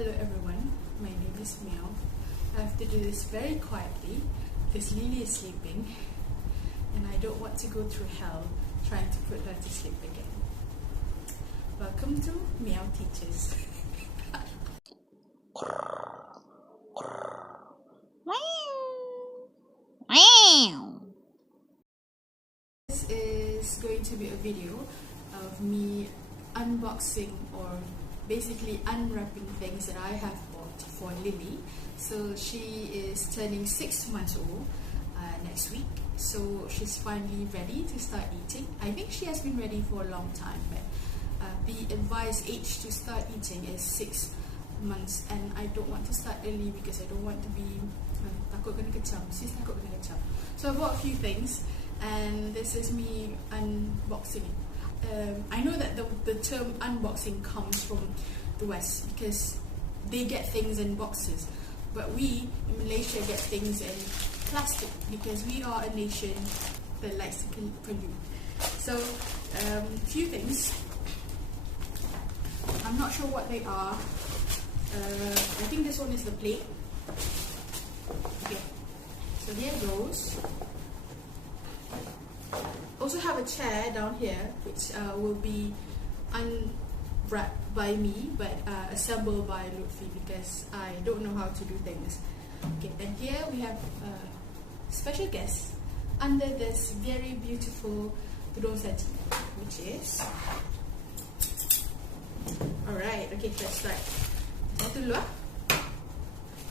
Hello everyone, my name is Meow. I have to do this very quietly because Lily is sleeping and I don't want to go through hell trying to put her to sleep again. Welcome to Meow Teachers. This is going to be a video of me unboxing or basically unwrapping things that I have bought for Lily. So she is turning 6 months old next week, so she's finally ready to start eating. I think she has been ready for a long time, but the advised age to start eating is 6 months, and I don't want to start early because I don't want to be takut kena kecam. Sis takut kena kecam. So I bought a few things and this is me unboxing it. I know that the term unboxing comes from the West because they get things in boxes, but we in Malaysia get things in plastic because we are a nation that likes to pollute. So few things, I'm not sure what they are. I think this one is the plate. Okay, so here goes. Also have a chair down here which will be unwrapped by me but assembled by Lutfi because I don't know how to do things. Okay, and here we have a special guest under this very beautiful tudung saji, which is alright. Okay, let's start. Satu dulu lah.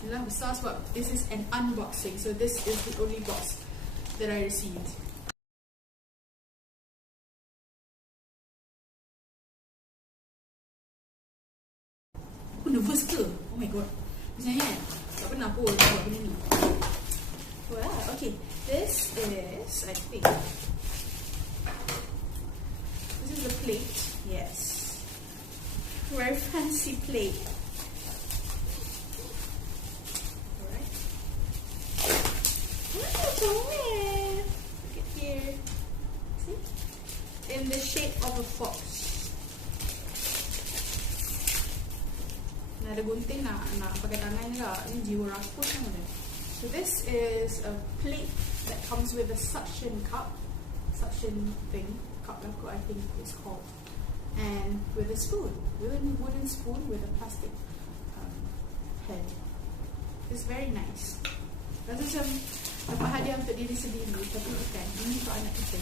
Inilah besar sebab this is an unboxing, so this is the only box that I received. Aku nervous ke? Oh my god. Sebenarnya tak pernah pun buat benda ni. Well, okay. This is, I think, this is the plate. Yes. Very fancy plate. Alright. Look at here. See? In the shape of a fox. Ada gunting nak pakai tangan juga. Ni jiwa rakus kan ada. So this is a plate that comes with a suction cup, suction thing, cup I think it's called, and with a spoon, with a wooden spoon with a plastic head. It's very nice. Rasa macam dapat hadiah untuk diri sendiri, tapi bukan. Ini untuk anak kita.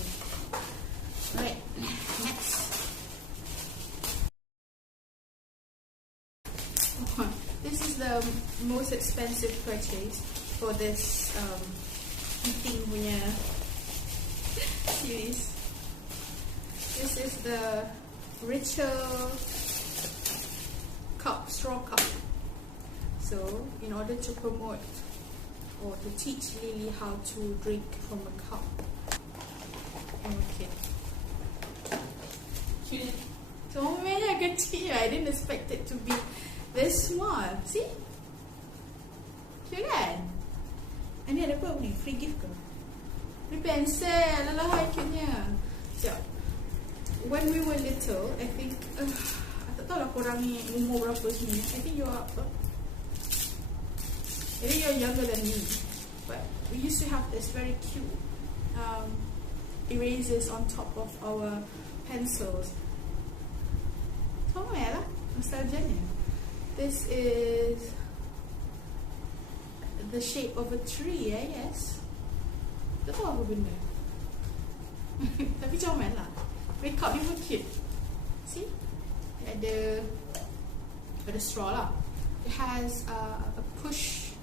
Alright, next. This is the most expensive purchase for this eating punya series. This is the Ritchell cup, straw cup. So in order to promote or to teach Lily how to drink from a cup. Okay. Cute. So many kecil. I didn't expect it to be this small. See? Cute kan? Ini ada apa ni? Free gift ke? Ini pensel. Alah, cute-nya. So, when we were little, I think I tak tahu lah korang ni umur berapa sini. I think you're younger than me. But we used to have this very cute erasers on top of our pencils. Sama lah, nostalgia-nya. This is the shape of a tree, yes. Tak tahu apa benda. Tapi comel lah. Makeup ni pun cute. See? Ada straw lah. It has a push,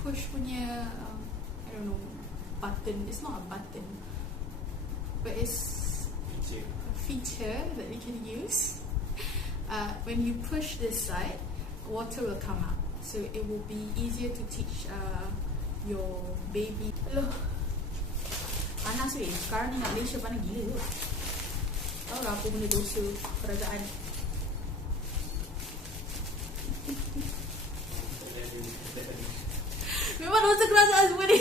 push punya, I don't know, button. It's not a button, but it's a feature that you can use. When you push this side, water will come out, so it will be easier to teach your baby. Loh, panas weh. Sekarang ni nak Malaysia panas gila tu. Tahu lah apa benda dosa kerajaan. Memang dosa kerajaan semua ni.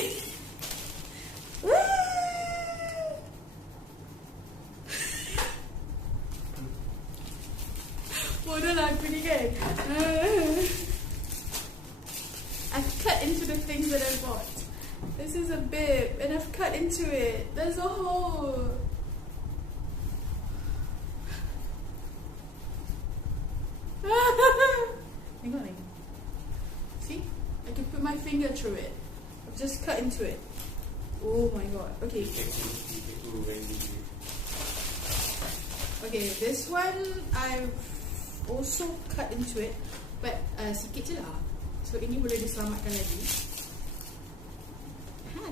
Bodoh lah aku ni kan. the things that I bought. This is a bib, and I've cut into it. There's a hole. Hang on. See? I can put my finger through it. I've just cut into it. Oh my god. Okay. Okay, this one I've also cut into it, but sikit je lah. So ini boleh diselamatkan lagi.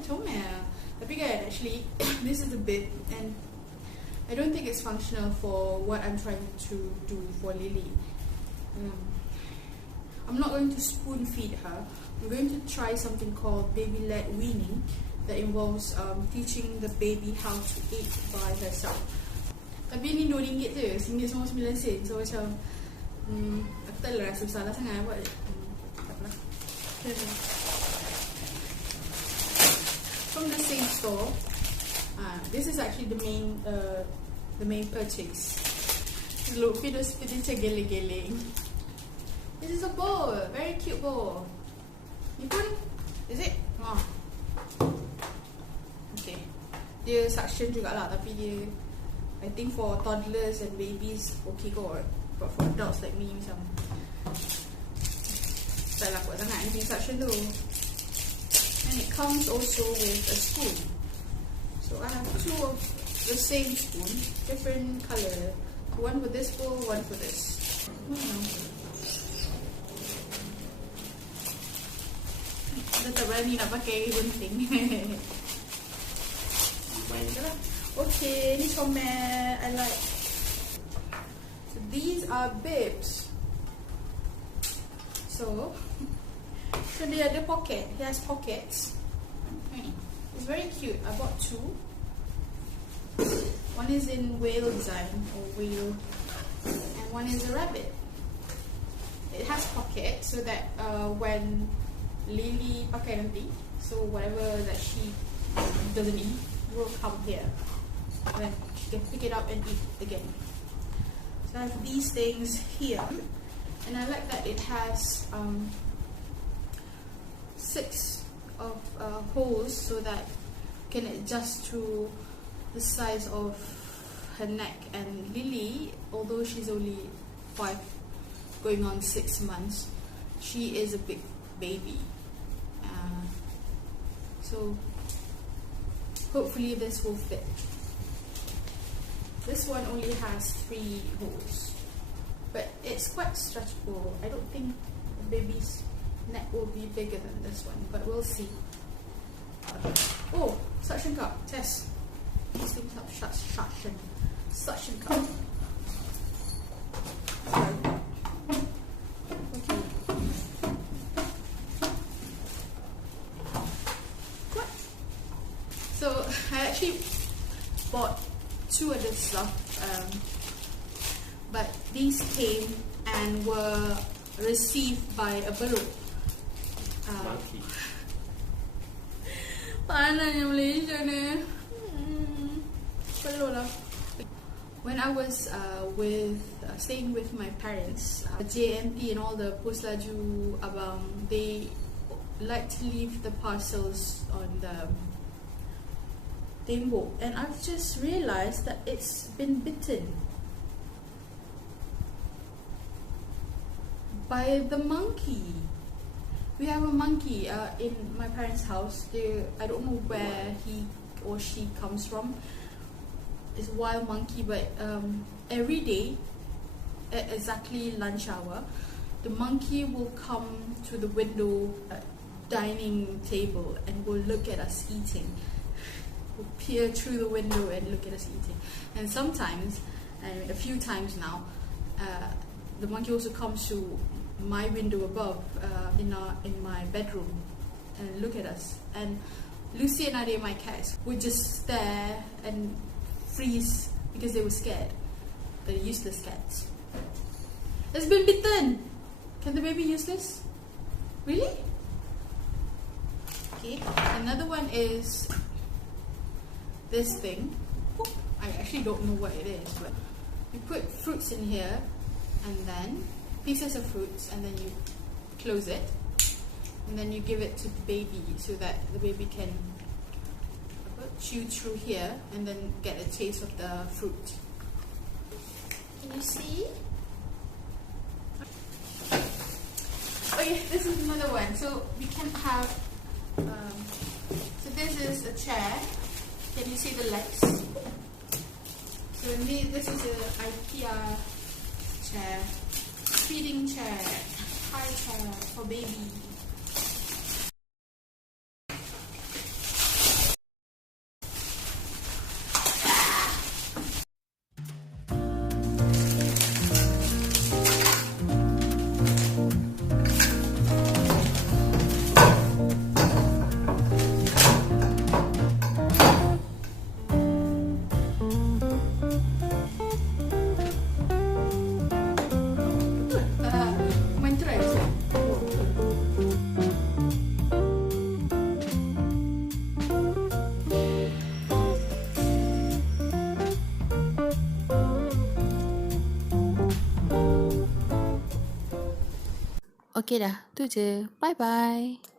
Comel. Tapi kan, actually, this is a bit, and I don't think it's functional for what I'm trying to do for Lily. I'm not going to spoon feed her. I'm going to try something called baby-led weaning that involves teaching the baby how to eat by herself. Tapi ni RM2 je, RM1.99. So macam aku tak lah rasa salah sangat buat. Taklah. From the same store. This is actually the main purchase. Look, videos macam geleng-geleng. This is a bowl, very cute bowl. Ni pun, is it? Okay. Dia suction jugalah, tapi dia, I think for toddlers and babies okay kot. But for adults like me macam tak lah kuat sangat ni suction tu. And it comes also with a spoon. So I have two of the same spoon, different colour. One for this bowl, one for this. Dah tak berani nak pakai gunting. Okay, ni comel. I like. So these are bibs. So dia ada pocket. He has pockets. It's very cute. I bought two. One is in whale design or whale, and one is a rabbit. It has pocket so that when Lily pakai nanti, so whatever that she doesn't eat will come here. Then she can pick it up and eat again. So I have these things here, and I like that it has 6 of holes so that can adjust to the size of her neck. And Lily, although she's only 5 going on 6 months, she is a big baby. So hopefully this will fit. This one only has 3 holes, but it's quite stretchable. I don't think the baby's neck will be bigger than this one, but we'll see. Oh, suction cup test. These things have suction cup. Okay. What? So I actually bought 2 other stuff, but these came and were received by a buruk. Monkey. Panasnya Malaysia ni. Perlu lah. When I was staying with my parents, JMP and all the post laju abang, they like to leave the parcels on the tembok, and I've just realised that it's been bitten by the monkey. We have a monkey in my parents' house. I don't know where he or she comes from. It's a wild monkey, but every day at exactly lunch hour, the monkey will come to the window dining table and will look at us eating. Will peer through the window and look at us eating. And sometimes, a few times now, the monkey also comes to my window above in my bedroom and look at us. And Lucy and Ade, my cats, would just stare and freeze because they were scared. They're useless cats. It's been bitten. Can the baby use this? Really? Okay. Another one is this thing. I actually don't know what it is, but you put fruits in here, and then pieces of fruits, and then you close it, and then you give it to the baby so that the baby can chew through here and then get a taste of the fruit. Can you see? Okay, this is another one. So we can have, so this is a chair. Can you see the legs? So this is an IKEA chair, feeding chair, high chair for baby. Okey dah, tu je. Bye-bye.